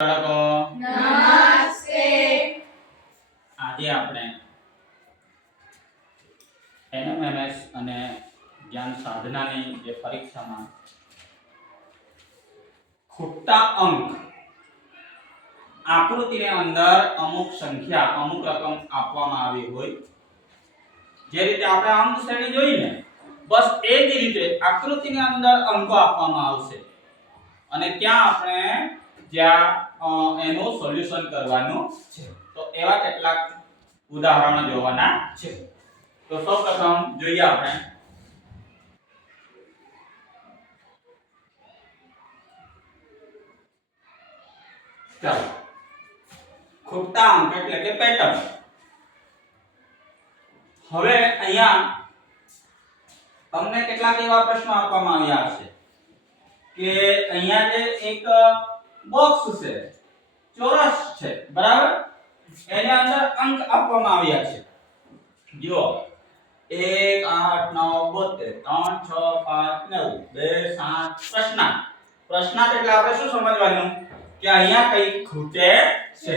નમસ્તે. આજે આપણે એનએમએમએસ અને જ્ઞાન સાધનાની જે પરીક્ષામાં ખૂટતા અંક આકૃતિની અંદર અમુક સંખ્યા અમુક રકમ આપવામાં આવી હોય જે રીતે આપણે અંક શ્રેણી જોઈ ને બસ એ જ રીતે આકૃતિની અંદર અંકો આપવામાં આવશે અને ત્યાં આપણે જ્યાં એનું સોલ્યુશન કરવાનું છે. તો એવા કેટલાક ઉદાહરણો જોવાના છે. તો સૌપ્રથમ જોઈએ આપણે ચાલો ખૂટતા અંક એટલે કે પેટર્ન. હવે અહીંયા તમને કેટલાક એવા પ્રશ્નો આપવામાં આવ્યા હશે કે અહીંયા જે એક બોક્સ છે ચોરસ છે બરાબર એની અંદર અંક આપવામાં આવ્યા છે. જો 1 8 9 72 3 6 5 9 2 7 પ્રશ્નાર્થ એટલે આપણે શું સમજવાનું કે અહીંયા કઈ ખૂટે છે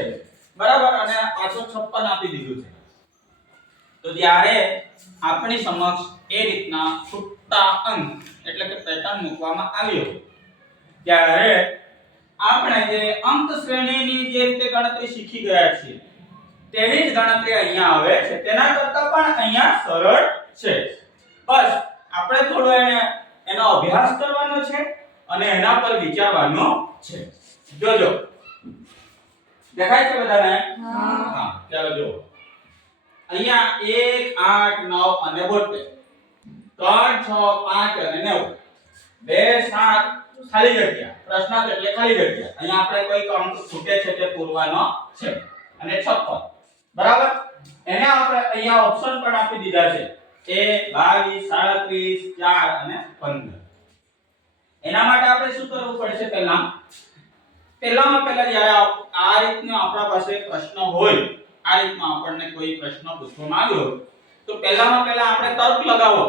બરાબર અને પાછો 56 આપી દીધું છે. તો જ્યારે આપણી સમક્ષ એ રીતના ખૂટતા અંક એટલે કે પેટર્ન મૂકવામાં આવ્યો ત્યારે આપણે જે અંક શ્રેણીની જે રીતે ગણતરી શીખી ગયા છીએ તેવી જ ગણતરી અહીંયા આવે છે. તેના કરતાં પણ અહીંયા સરળ છે. બસ આપણે થોડો એનો અભ્યાસ કરવાનો છે અને એના પર વિચારવાનું છે. જોજો દેખાય છે બધાને? હા ચાલો જો અહીંયા 1 8 9 અને 72 3 6 5 અને 9 2 7 ખાલી જગ્યા પ્રશ્નાર્થ એટલે ખાલી જગ્યા. અહીંયા આપણે કોઈ અંક ખૂટે છે તે પૂરવાનો છે અને 56 બરાબર એને આપણે અહીંયા ઓપ્શન પણ આપી દીધા છે 1 22 37 4 અને 15. એના માટે આપણે શું કરવું પડશે પહેલામાં પહેલા જ્યારે આ રીતનો આપણા પાસે પ્રશ્ન હોય આ રીતનો આપણને કોઈ પ્રશ્ન પૂછવામાં આવ્યો તો પહેલામાં પહેલા આપણે તર્ક લગાવો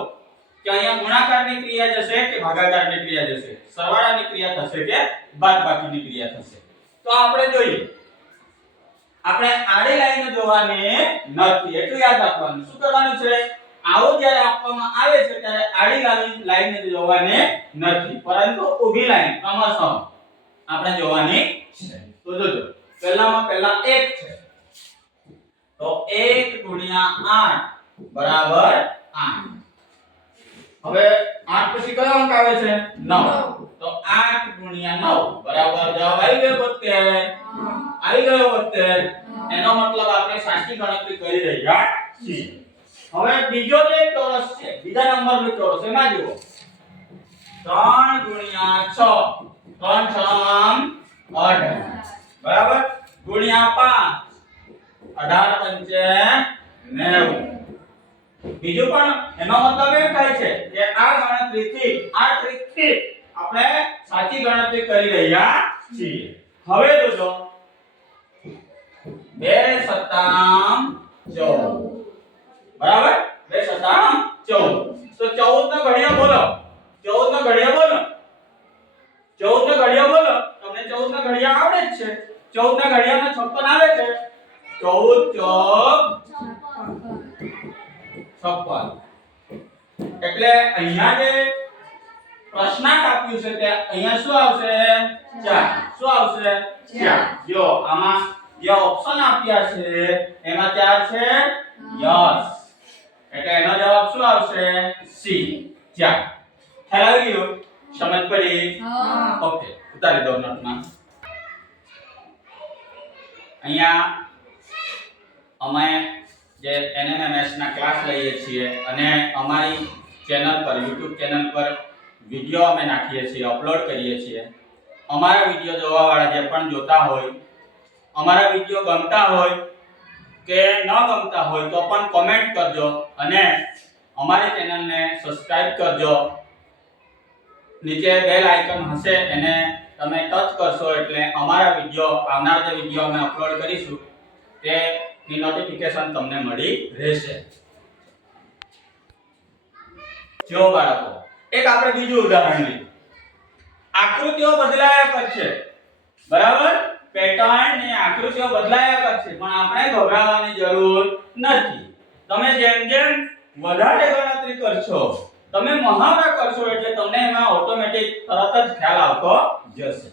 કે અહીંયા ગુણાકારની ક્રિયા જશે કે ભાગાકારની ક્રિયા જશે, સરવાળાની ક્રિયા થશે કે બાદબાકીની ક્રિયા થશે. તો આપણે જોઈએ આપણે આડી લાઈન જોવાની નથી એટલું યાદ રાખવાનું. શું કરવાનું છે આવો જ્યારે આપવામાં આવે છે ત્યારે આડી લાઈન જોવાની નથી પરંતુ ઊભી લાઈન ક્રમશઃ આપણે જોવાની છે. તો જોજો પહેલામાં પહેલા 1 છે તો 1 8 બરાબર 8. હવે 8 પછી કયો અંક આવે છે 9 તો 8 9 બરાબર જવાબ આવી ગયો 72. આવી ગયો 72. એનો મતલબ આપણે સાચી ગણતરી કરી રહ્યા છીએ. હવે બીજો જે ચોરસ છે બીજા નંબરનો ચોરસ એમાં જુઓ 3 6 3 6 18 બરાબર ગુણ્યા 5 18 5 90. બીજું પણ એનો મતલબ એમ થાય છે કે આ ગણતરીથી આ ટ્રીકથી આપણે સાચી ગણતરી કરી રહ્યા છીએ. હવે જોજો 2 7 14 બરાબર 2 7 14. તો 14 નો ઘડિયા બોલો 14 નો ઘડિયા બોલો 14 નો ઘડિયા બોલો. તમને 14 નો ઘડિયા આવડે જ છે. 14 ના ઘડિયામાં 56 આવે છે 14 56. એટલે અહીંયા જે પ્રશ્નાર્થ આપ્યું છે તે અહીંયા શું આવશે 4. શું આવશે 4. જો આમાં જે ઓપ્શન આપ્યા છે એમાં 4 છે યસ એટલે એનો જવાબ શું આવશે સી 4. ખ્યાલ આવી ગયો? સમજ પડી? ઓકે ઉતારી દો નોટમાં. અહીંયા અમે જે એનએમએમએસ ના ક્લાસ લઈએ છીએ અને અમારી ચેનલ પર YouTube ચેનલ પર વિડિયો અમે નાખીએ છીએ, અપલોડ કરીએ છીએ. અમારા વિડિયો જોવા વાળા જે પણ જોતા હોય, અમારા વિડિયો ગમતા હોય કે ન ગમતા હોય તો પણ કમેન્ટ કરજો અને અમારી ચેનલને સબસ્ક્રાઇબ કરજો. નીચે બેલ આઇકન હશે એને તમે ટચ કરશો એટલે અમારા વિડિયો આવનાર જે વિડિયો અમે અપલોડ કરીશું તે ની નોટિફિકેશન તમને મળી રહેશે. જો બાળકો એક આપણે બીજું ઉદાહરણ લઈએ. આકૃતિઓ બદલાયા કરશે બરાબર આકૃતિઓ બદલાયા કરશે પણ આપણે ગભરાવાની જરૂર નથી. તમે જેમ જેમ વધારે ગણતરી કરશો, તમે મહાવરા કરશો એટલે તમને એમાં ઓટોમેટિક તરત જ ખ્યાલ આવતો જશે.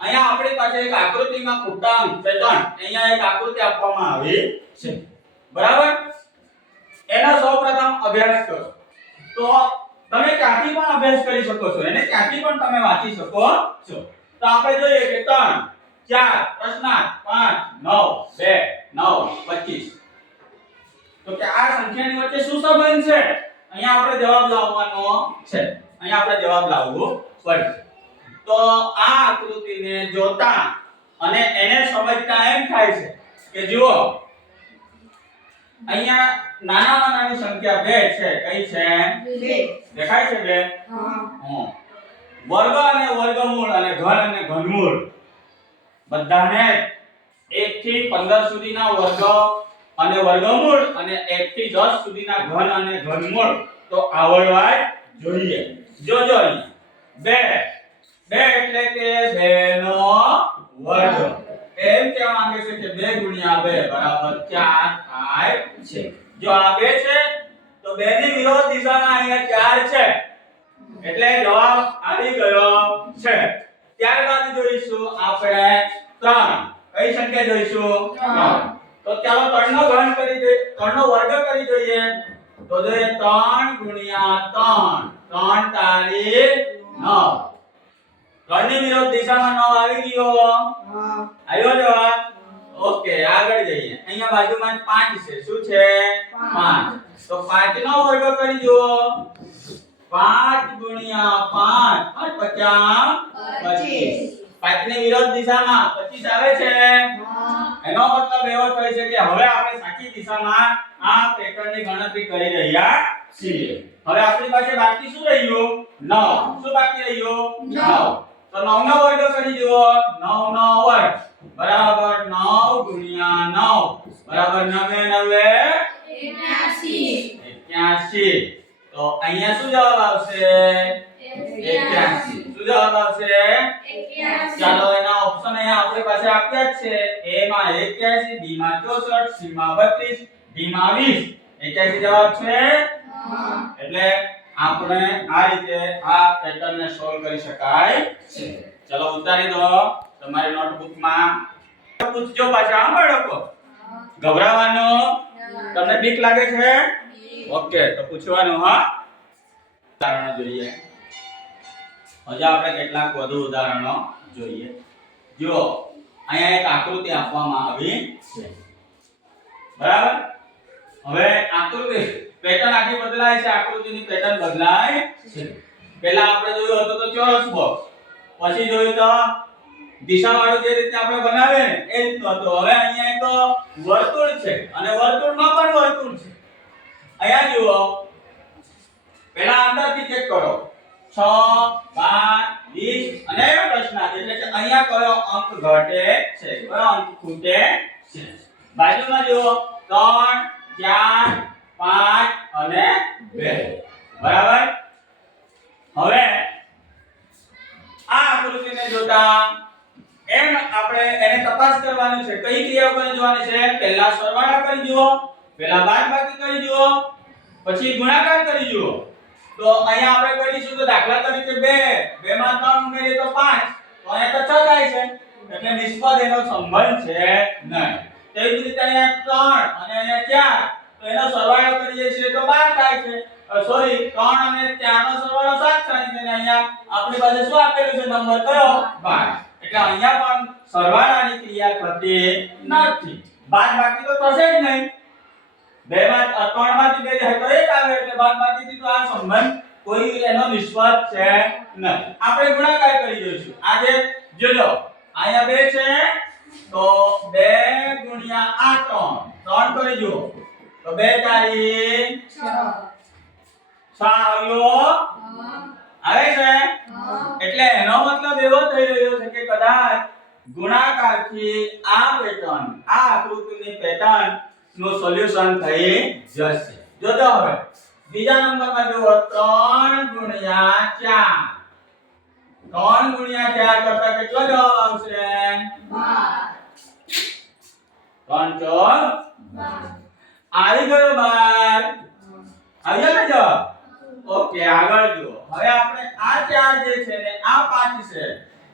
અહીંયા આપણી પાસે એક આકૃતિમાં ખૂટાંક પેટર્ન, અહીંયા એક આકૃતિ આપવામાં આવી છે, બરાબર? એનો સૌપ્રથમ અભ્યાસ કરો. તો તમે ક્યાંથી પણ અભ્યાસ કરી શકો છો, એને ક્યાંથી પણ તમે વાંચી શકો છો. તો આપણે જોઈએ કે 3 4 પ્રશ્નાર્થ 5 9 2 9 25. તો કે આ સંખ્યાની વચ્ચે શું સંબંધ છે? અહીંયા આપણે જવાબ લાવવાનો છે. અહીંયા આપણે જવાબ લાવવું પડશે. તો આ આકૃતિને જોતા અને એને સમજતા એમ થાય છે કે જુઓ અહીંયા નાનામાં નાની સંખ્યા 2 છે. કઈ છે? 2. દેખાય છે 2? હા. વર્ગ અને વર્ગમૂળ અને ઘન અને ઘનમૂળ બધાને 1 થી 15 સુધીના વર્ગ અને વર્ગમૂળ અને 1 થી 10 સુધીના ઘન અને ઘનમૂળ તો આવડવા જોઈએ. જોજો અહીંયા 2 એટલે કે 2 નો વર્ગ. એમ કહેવા માંગે છે કે 2 ગુણ્યા 2 બરાબર 4 થાય છે. જો આ 2 છે તો 2 ની વિરોધ દિશામાં અહીંયા 4 છે એટલે જવાબ આવી ગયો છે. ત્યારબાદ જોઈશું આપણે 3. કઈ સંખ્યા જોઈશું? 3. તો ચાલો 3 નો ઘન કરી દઈએ, 3 નો વર્ગ કરી દઈએ. તો જોઈએ 3 ગુણ્યા 3 3 તારી 9. 3 ની વિરોધ દિશામાં 9 આવી ગયો. આવ્યો જવાબ. ઓકે, આગળ જઈએ. અહીંયા બાજુમાં 5 છે. શું છે? 5. તો 5 નો વર્ગ કરી દો. 5 ગુણ્યા 5 25. 5 ની વિરોધ દિશામાં 25 આવે છે. એનો મતલબ એવો થાય છે કે હવે આપણે સાચી દિશામાં આ પેટર્નની ગણતરી કરી રહ્યા છીએ. હવે આપણી પાસે બાકી શું રહ્યું? 9. શું બાકી રહ્યું? 9. તો 9 નો વર્ગ કરી દો. 9 નો વર્ગ બરાબર 9 ગુણ્યા 9 બરાબર 9 81. તો અહીંયા શું જવાબ આવશે? 81. શું જવાબ આવશે? 81. ચાલો એના ઓપ્શન અહીંયા આપણી પાસે આપ્યા જ છે. A માં 81, B માં 64, C માં 32, D માં 20. 81 જવાબ છે. એટલે આપણે આ રીતે આ પેટર્નને સોલ્વ કરી શકાય છે. ચલો ઉતારી દો તમારી નોટબુકમાં. પૂછજો પાછા હા બાળકો. ગભરાવાનું તમને બીક લાગે છે? ઓકે, તો પૂછવાનું હા. ઉદાહરણો જોઈએ. હજી આપણે કેટલાક વધુ ઉદાહરણો જોઈએ. જો અહીંયા એક આકૃતિ આપવામાં આવી છે, બરાબર? હવે આકૃતિ પેટર્ન આખી બદલાય છે. આકૃતિની પેટર્ન બદલાય છે. પહેલા આપણે જોયું હતું તો ચોરસ બોક્સ, પછી જોયું તો દિશાવાળું જે રીતે આપણે બનાવે ને એ રીતનું હતું. હવે અહીંયા એક વર્તુળ છે અને વર્તુળમાં પણ વર્તુળ છે. અહીંયા જુઓ, પહેલા અંદરથી ચેક કરો. 6 12 20 અને પ્રશ્નાર્થ એટલે કે અહીંયા કયો અંક ઘટે છે, કયો અંક ખૂટે છે. બાજુમાં જુઓ 3 4 5 અને 2. બરાબર? હવે આ આકૃતિને જોતા એમ આપણે એને તપાસ કરવાની છે. કઈ ક્રિયાઓ કરી જોવાની છે? પહેલા સરવાળા કરી જુઓ, પહેલા બાદબાકી કરી જુઓ, પછી ગુણાકાર કરી જુઓ. તો અહીંયા આપણે કરીશું તો દાખલા તરીકે 2 માં 3 ઉમેરીએ તો 5, તો અહીંયા તો 6 થાય છે એટલે નિષ્પદ એનો સંબંધ છે નહીં. તેવી જ રીતે અહીંયા 3 અને અહીંયા 4 તો એનો સરવાળો કરીએ છીએ તો 12 થાય છે. સોરી 3 અને 4 નો સરવાળો 7 થાય છે અને અહીંયા આપણી પાસે શું આપેલું છે નંબર કયો? 12. એટલે અહીંયા પણ સરવાળાની ક્રિયા થતી નથી. બાદબાકી તો થશે જ નહીં. 2 માં 3 માંથી 2 જાય તો 1 આવે એટલે બાદબાકીથી તો આ સંબંધ કોઈ એનો નિષ્પદ છે નહીં. આપણે ગુણાકાર કરી જોઈશું. આજે જોજો અહીંયા 2 છે તો 2 ગુણ્યા આ 3 કરી જુઓ તો 2 તારી 6 આવ્યો. આવે છે? એટલે એનો મતલબ એવો થઈ રહ્યો છે કે કદાચ ગુણાકારથી આ પેટર્ન, આ આકૃતિની પેટર્ન નું સોલ્યુશન થઈ જશે. જોજો હવે બીજા નંબરમાં જુઓ 3 ગુણ્યા 4. 3 ગુણ્યા 4 કરતા કેટલો જવાબ આવશે? 12. 3 ચોક 12 આવી ગયો 12 આવ્યો ને જવાબ ઓકે આગળ જુઓ હવે આપણે આ 4 જે છે ને આ 5 છે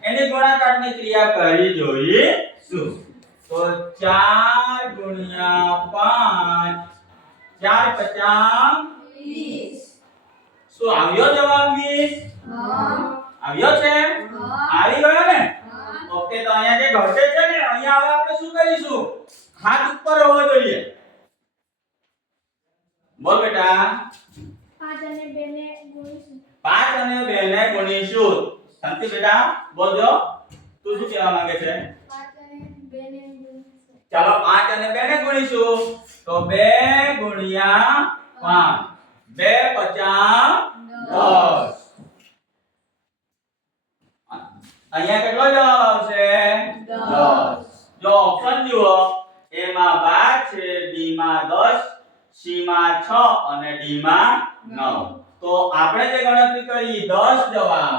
એની ગુણાકારની ક્રિયા કરી જોઈશું તો 4 ગુણ્યા 5 4 50 20 શું આવ્યો જવાબ 20 હા આવ્યો છે આવી ગયો ને ઓકે તો અહીંયા જે ઘટે છે ને અહીંયા હવે આપણે શું કરીશું હાથ ઉપર હોવો જોઈએ બોલ બેટા 5 અને 2 ને ગુણીશું 5 અને 2 ને ગુણીશું શાંતિ બેટા બોલજો તું શું કહેવા માંગે છે 5 અને 2 ને ગુણીશું ચાલો 5 અને 2 ને ગુણીશું તો 2 ગુણ્યા 5 2 50 10 અહીંયા કેટલો જવાબ આવશે 10 જો ઓપ્શન જુઓ A માં 12 છે B માં 10 C માં 6 અને D માં 9 તો આપણે જે ગણતરી કરી 10 જવાબ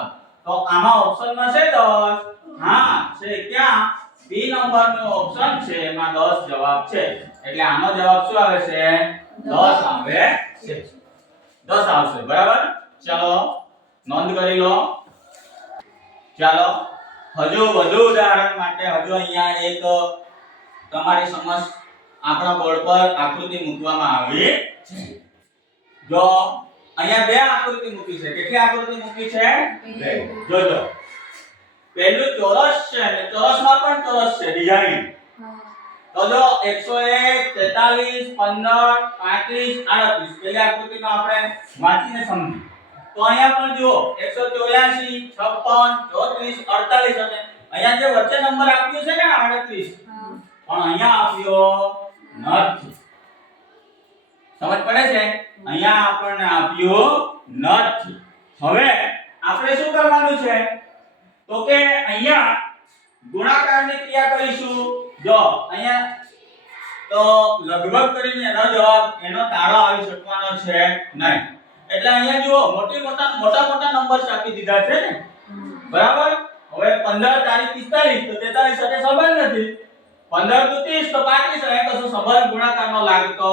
તો આમાં ઓપ્શનમાં છે 10 હા છે ક્યાં B નંબરનો ઓપ્શન છે એમાં 10 જવાબ છે એટલે આનો જવાબ શું આવે છે 10 આવે છે 10 આવશે બરાબર ચાલો નોંધ કરી લો ચાલો હજુ વધુ ઉદાહરણ માટે હજુ અહીંયા એક તમારી સમક્ષ આપણા બોર્ડ પર આકૃતિ મૂકવામાં આવી છે જો અહીંયા બે આકૃતિ મૂકી છે કેટલી આકૃતિ મૂકી છે બે જોજો પહેલું ચોરસ છે અને ચોરસમાં પણ ચોરસ છે ડિઝાઇન તો જો 101 43 15 35 38 પેલી આકૃતિમાં આપણે વાંચીને સમજી તો અહીંયા પણ જુઓ 184 56 34 48 અને અહીંયા જે વચ્ચે નંબર આપ્યો છે ને 38 પણ અહીંયા આપ્યો નથી સમજ પડે છે અહીંયા આપણને આપ્યો નથી હવે આપણે શું કરવાનું છે તો કે અહીંયા ગુણાકારની ક્રિયા કરીશું જો અહીંયા તો લગભગ કરીને એનો જવાબ એનો તાળો આવી શકવાનો છે નહીં એટલે અહીંયા જુઓ મોટા નંબર્સ આપી દીધા છે ને બરાબર હવે 15 તારીખ 45 તો 43 સાથે સંબંધ નથી 15 તો 30 તો 35 અને કશું સંબંધ ગુણાકારનો લાગતો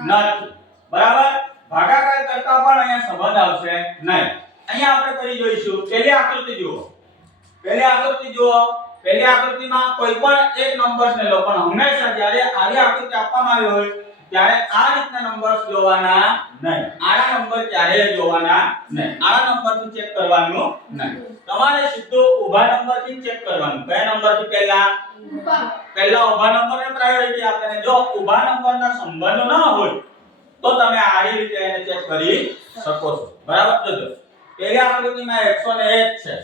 નથી બરાબર ભાગાકાર કરતા પણ અહીંયા સંબંધ આવશે નહીં અહીંયા આપણે કરી જોઈશું પહેલી આકૃતિ જુઓ પહેલી આકૃતિમાં કોઈ પણ એક નંબર્સ ને લો પણ હંમેશા જ્યારે આવી આકૃતિ આપવામાં આવી હોય ત્યારે આ રીતના નંબર્સ જોવાના નહીં આડા નંબર ક્યારેય જોવાના નહીં આડા નંબરથી ચેક કરવાનું નહીં તમારે સીધો ઊભા નંબરથી ચેક કરવાનું કયા નંબરથી પહેલા ઊભા નંબરને પ્રાયોરિટી આપીને જો ઊભા નંબરના સંબંધો ન હોય તો તમે આડી રીતે એને ચેક કરી શકો છો બરાબર જોજો પહેલી આકૃતિમાં 101 છે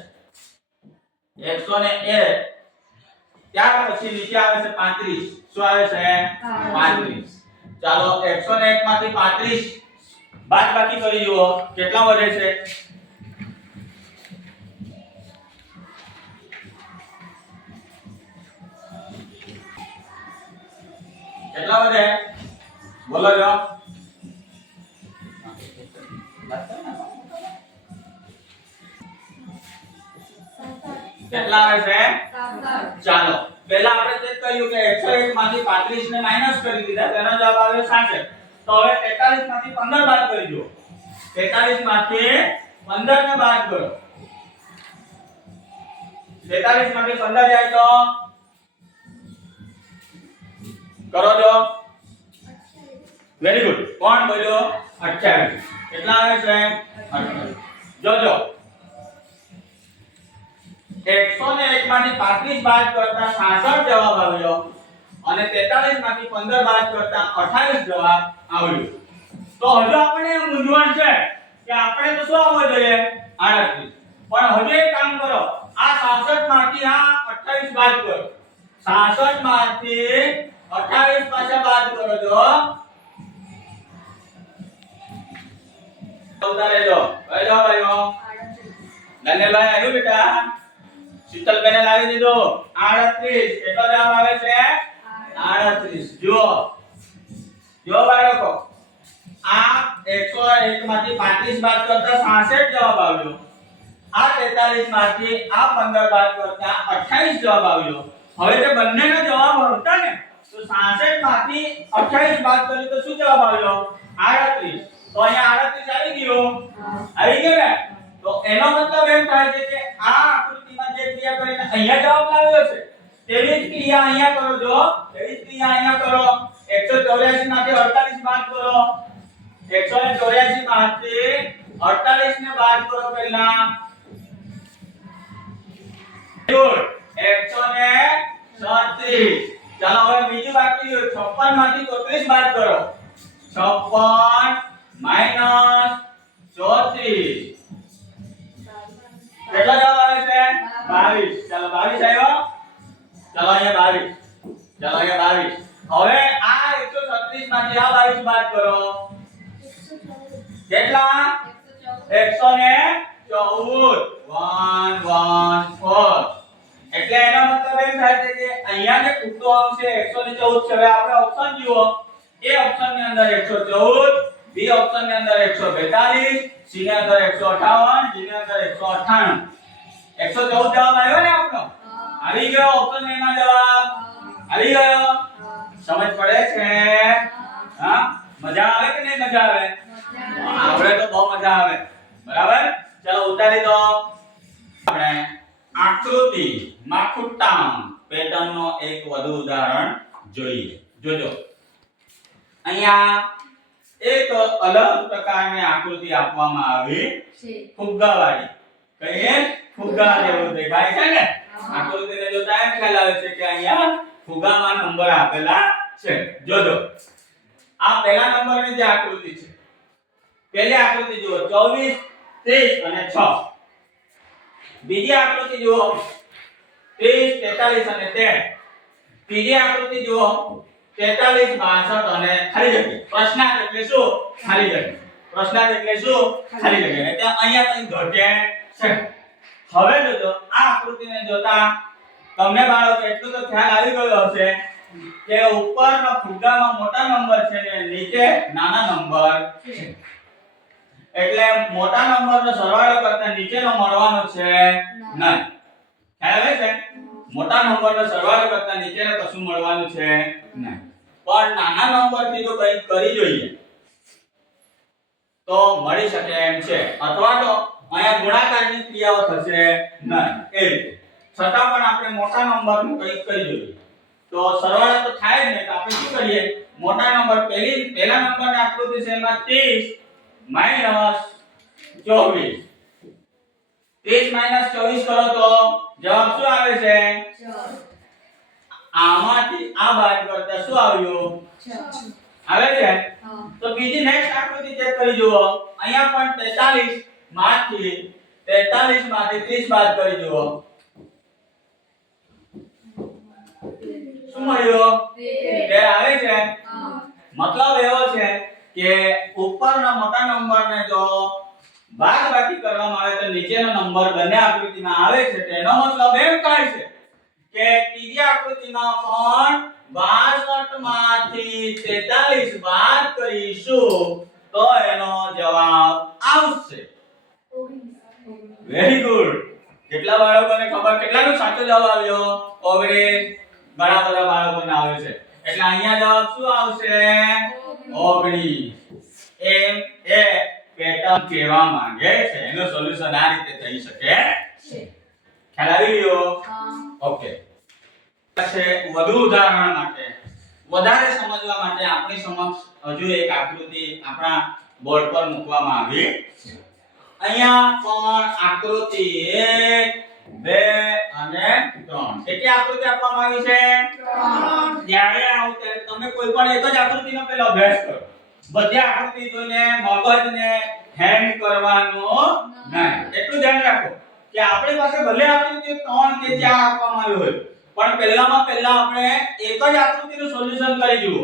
101 ત્યાર પછી નીચે આવે છે 35 શું આવે છે 35 ચાલો 101 માંથી 35 બાદબાકી કરી જુઓ કેટલા વધે છે કેટલા વધે બોલો જો કેટલા આવે છે 67 ચાલો પહેલા આપણે ચેક કર્યું કે 101 માંથી 35 ને માઈનસ કરી દીધા તેનો જવાબ આવ્યો 66 તો હવે 43 માંથી 15 બાદ કરી દો 43 માંથી 15 ને બાદ કરો 43 માંથી 15 જાય તો કરો જો વેરી ગુડ કોણ બોલ્યો 28 કેટલા આવે છે 28 જોજો 101 માંથી 35 બાદ કરતા 66 જવાબ આવ્યો અને 43 માંથી 15 બાદ કરતા 28 જવાબ આવ્યો તો હજુ આપણે મૂંઝવણ છે કે આપણે તો શું આવવો જોઈએ 38 પણ હજુ એક કામ કરો આ 66 માંથી આ 28 બાદ કરો 66 માંથી 28 પાછા બાદ કરો જો બોલતા રહેજો કઈ જાવ ભાઈઓ ધન્યભાઈ આવ્યું બેટા શીતલ બેને લાવી દીધો 38 કેટલો જવાબ આવે છે 38 જો બાળકો આ 101 માંથી 35 બાદ કરતા 66 જવાબ આવ્યો આ 43 માંથી આ 15 બાદ કરતા 28 જવાબ આવ્યો હવે તે બંનેનો જવાબ હતા ને તો 66 માંથી 28 બાદ કરીએ તો શું જવાબ આવ્યો 38 તો અહીંયા 38 આવી ગયો આવી ગયો ને તો એનો મતલબ એમ થાય છે કે આ આકૃતિમાં જે ક્રિયા કરીને અહીંયા જવાબ લાવ્યો છે તેવી જ ક્રિયા અહીંયા કરો જો તેવી જ ક્રિયા અહીંયા કરો 184 માંથી 48 બાદ કરો 184 માંથી 48 ને બાદ કરો પહેલા ગુડ 136 ચાલો હવે બીજું બાકી રહ્યું 56 માંથી 34 બાદ કરો 56 માઈનસ 34 કેટલા જવાબ આવે છે 22 ચાલો 22 આવ્યો ચાલો અહીંયા 22 ચાલો અહીંયા 22 હવે આ 136 માંથી આ 22 બાદ કરો કેટલા 114 એટલે એનો મતલબ એમ થાય છે કે અહીંયા જે ખૂટતો આવશે 114 છે હવે આપણે ઓપ્શન જુઓ એ ઓપ્શન ની અંદર 114 બી ઓપ્શન ની અંદર 142 સી ની અંદર 158 ડી ની અંદર 198 114 જવાબ આવ્યો ને આપણો આવી ગયો ઓપ્શન એ માં જવાબ આવી ગયો સમજ પડે છે હા મજા આવે કે નહીં મજા આવે આપણે તો બહુ મજા આવે બરાબર ચાલો ઉતારી દો આપણે આકૃતિ માખુટામ પેટર્ન નો એક વધુ ઉદાહરણ જોઈએ જોજો અહીંયા એક અલગ પ્રકારની આકૃતિ આપવામાં આવી છે ફુગ્ગાવાળી કહીએ ફુગ્ગા જેવું દેખાય છે ને આકૃતિને જોતા એમ ખ્યાલ આવે છે કે અહીંયા ફુગ્ગામાં નંબર આપેલા છે જોજો આ પહેલા નંબરની જે આકૃતિ છે પહેલી આકૃતિ જુઓ 24 30 અને 6 બીજી આકૃતિ જુઓ 30 43 અને 13 ત્રીજી આકૃતિ જુઓ 43 62 અને ખાલી જગ્યા પ્રશ્નાર્થ એટલે શું ખાલી જગ્યા પ્રશ્નાર્થ એટલે શું ખાલી જગ્યા એટલે અહીંયા કંઈ ઘટે છે હવે જોજો આ આકૃતિને જોતા તમને બાળકો એટલું તો ખ્યાલ આવી ગયો હશે કે ઉપરના ફુગ્ગામાં મોટા નંબર છે ને નીચે નાના નંબર છે એટલે મોટા નંબરનો સરવાળો કરતા નીચેનો મળવાનો છે નહીં ખ્યાલ આવે છે મોટા નંબરનો સરવાળો કરતા નીચેનો કશું મળવાનું છે નહીં પણ નાના નંબરથી જો કંઈક કરી જોઈએ તો મળી શકે એમ છે અથવા તો અહીંયા ગુણાકારની ક્રિયાઓ થશે નહીં એ રીતે છતાં પણ આપણે મોટા નંબરનું કંઈક કરી જોઈએ તો સરવાળો તો થાય જ નહીં તો આપણે શું કરીએ મોટા નંબર પહેલા નંબરની આકૃતિ છે એમાં 30 માઈનસ 24 30 માઈનસ 24 કરો તો જવાબ શું આવે છે 4 આમાંથી આ બાદ કરતા શું આવ્યું 6 આવે છે તો બીજી નેક્સ્ટ આકૃતિ ચેક કરી જુઓ અહીંયા પણ 43 માંથી 30 બાદ કરી જુઓ શું મળ્યો 13 આવે છે મતલબ એવો છે કે ઉપરના મોટા નંબરને જો બાદબાકી કરવામાં આવે તો નીચેનો નંબર બંને આકૃતિમાં આવે છે તેનો મતલબ એમ થાય છે કે ત્રીજી આકૃતિમાં પણ 62 માંથી 43 બાદ કરીશું તો એનો જવાબ આવશે વેરી ગુડ કેટલા બાળકોને ખબર કેટલાનો સાચો જવાબ આવ્યો 19 ઘણા બધા બાળકોને આવે છે એટલે અહીંયા જવાબ શું આવશે 19 એમ એ પેટર્ન કહેવા માંગે છે એનો સોલ્યુશન આ રીતે થઈ શકે છે ખ્યાલ આવી ગયો ઓકે છે વધુ ઉદાહરણ માટે વધારે સમજવા માટે આપણી સમક્ષ હજુ એક આકૃતિ આપણા બોર્ડ પર મૂકવામાં આવી છે અહીંયા પણ આકૃતિ 1 2 અને 3 કેટલી આકૃતિ આપવામાં આવી છે 3 જ્યારે આવો ત્યારે તમે કોઈ પણ એક જ આકૃતિનો પહેલો અભ્યાસ કરો બધી આકૃતિ જોઈને મગજને હેંગ કરવાનો નહીં એટલું ધ્યાન રાખો કે આપણી પાસે ભલે આકૃતિ 3 કે 4 આપવામાં આવી હોય પણ પહેલા આપણે એક જ આકૃતિનું સોલ્યુશન કરી જુઓ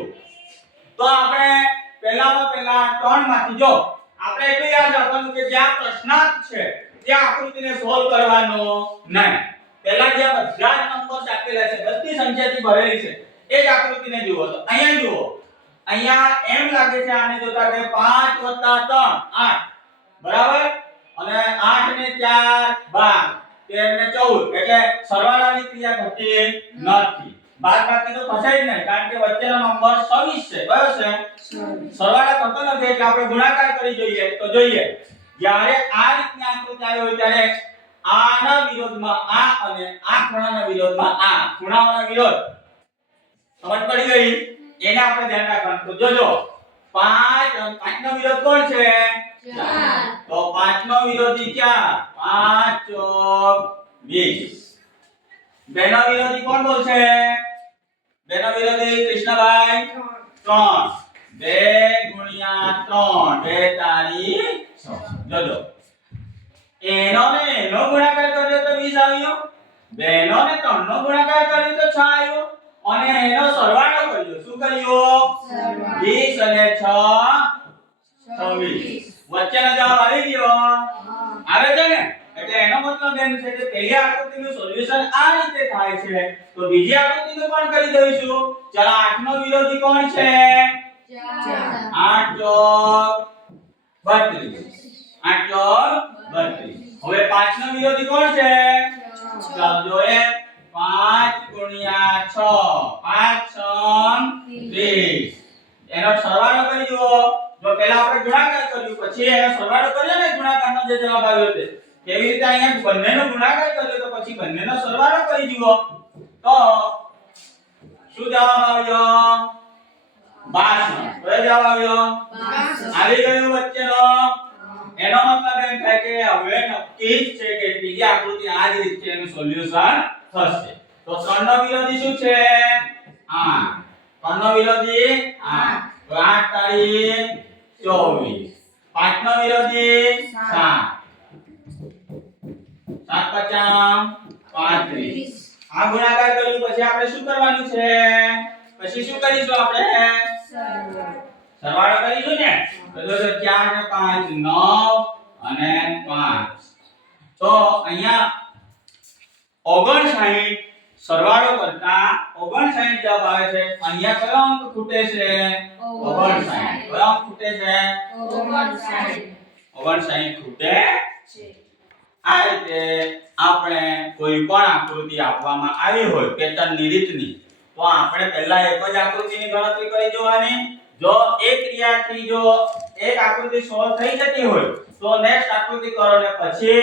તો આપણે પહેલા 3 માંથી જો આપણે એટલું યાદ રાખવાનું કે જ્યાં પ્રશ્નાર્થ છે ત્યાં આકૃતિને સોલ્વ કરવાનો નહીં પહેલા જ્યાં બધા નંબર્સ આપેલા છે બધી સંખ્યાથી ભરેલી છે એ જ આકૃતિને જુઓ તો અહીંયા જુઓ અહીંયા એમ લાગે છે આને જોતા કે 5 + 3 8 બરાબર અને 8 ને 4 12 13 ને 14 એટલે સરવાળાની ક્રિયા થતી નથી બાદબાકી તો થશે જ નહીં કારણ કે વચ્ચેનો નંબર 26 છે કયો છે સરવાળો થતો નથી એટલે આપણે ગુણાકાર કરી જોઈએ તો જોઈએ જ્યારે આ રીતની આકૃતિ આવી હોય ત્યારે આના વિરોધમાં આ અને આ ખૂણાના વિરોધમાં આ ખૂણાઓના વિરોધ સમજ પડી ગઈ એને આપણે ધ્યાન રાખવાનું તો જોજો 5 અને 5 નો વિરોધ કોણ છે 4 તો 5 નો વિરોધી 4 5 ચોક 20 બેનો વિરોધી કોણ બોલશે બેનો વિરોધી કૃષ્ણભાઈ 3 2 ગુણ્યા 3 2 તારી 6 જોજો એનો ને એનો ગુણાકાર કર્યો તો 20 આવ્યો બેનો ને 3 નો ગુણાકાર કર્યો તો 6 આવ્યો અને એનો સરવાળો કર્યો શું કર્યો 20 અને 6 26 વચ્ચેનો જવાબ આવી ગયો આવે છે ને એટલે એનો મતલબ એમ છે કે પહેલી આકૃતિનું સોલ્યુશન આ રીતે થાય છે તો બીજી આકૃતિનું પણ કરી દઈશું ચાલો 8 નો વિરોધી કોણ છે 8 ચોક 32 8 ચોક 32 હવે 5 નો વિરોધી કોણ છે ચાલો જોઈએ 5 ગુણ્યા 6 5 6 30 એનો સરવાળો કરી જુઓ જો પહેલા આપણે ગુણાકાર કર્યું પછી એનો સરવાળો કર્યો ને ગુણાકારનો જે જવાબ આવ્યો છે કેવી રીતે અહીંયા બંનેનો ગુણાકાર કર્યો તો પછી બંનેનો સરવાળો કરી જુઓ તો શું જવાબ આવ્યો 62 કયો જવાબ આવ્યો 62 આવી ગયું વચ્ચેનો એનો મતલબ એમ થાય કે હવે નક્કી જ છે કે ત્રીજી આકૃતિ આ જ રીતે એનું સોલ્યુશન થશે તો 3 નો વિરોધી શું છે 8 3 નો વિરોધી 8 તો 8 તારી 24 5 નો વિરોધી 7 7 50 35 આ ગુણાકાર કર્યું પછી આપણે શું કરવાનું છે પછી શું કરીશું આપણે સરવાળો કરીશું ને તો જો 4 ને 5 9 અને 5 તો અહીંયા 59 સરવાળો કરતા 59 જવાબ આવે છે અહીંયા કયો અંક ખૂટે છે 59 કયો અંક ખૂટે છે 59 ખૂટે છે આ રીતે આપણે કોઈ પણ આકૃતિ આપવામાં આવી હોય પેટર્નની રીતની તો આપણે પહેલા એક જ આકૃતિની ગણતરી કરી જોવાની જો એક ક્રિયાથી જો એક આકૃતિ સોલ્વ થઈ જતી હોય તો નેક્સ્ટ આકૃતિ કરો ને પછી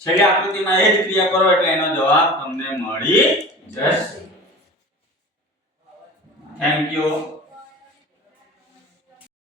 છેલ્લી આકૃતિમાં એ જ ક્રિયા કરો એટલે એનો જવાબ તમને મળી જશે થેન્ક યુ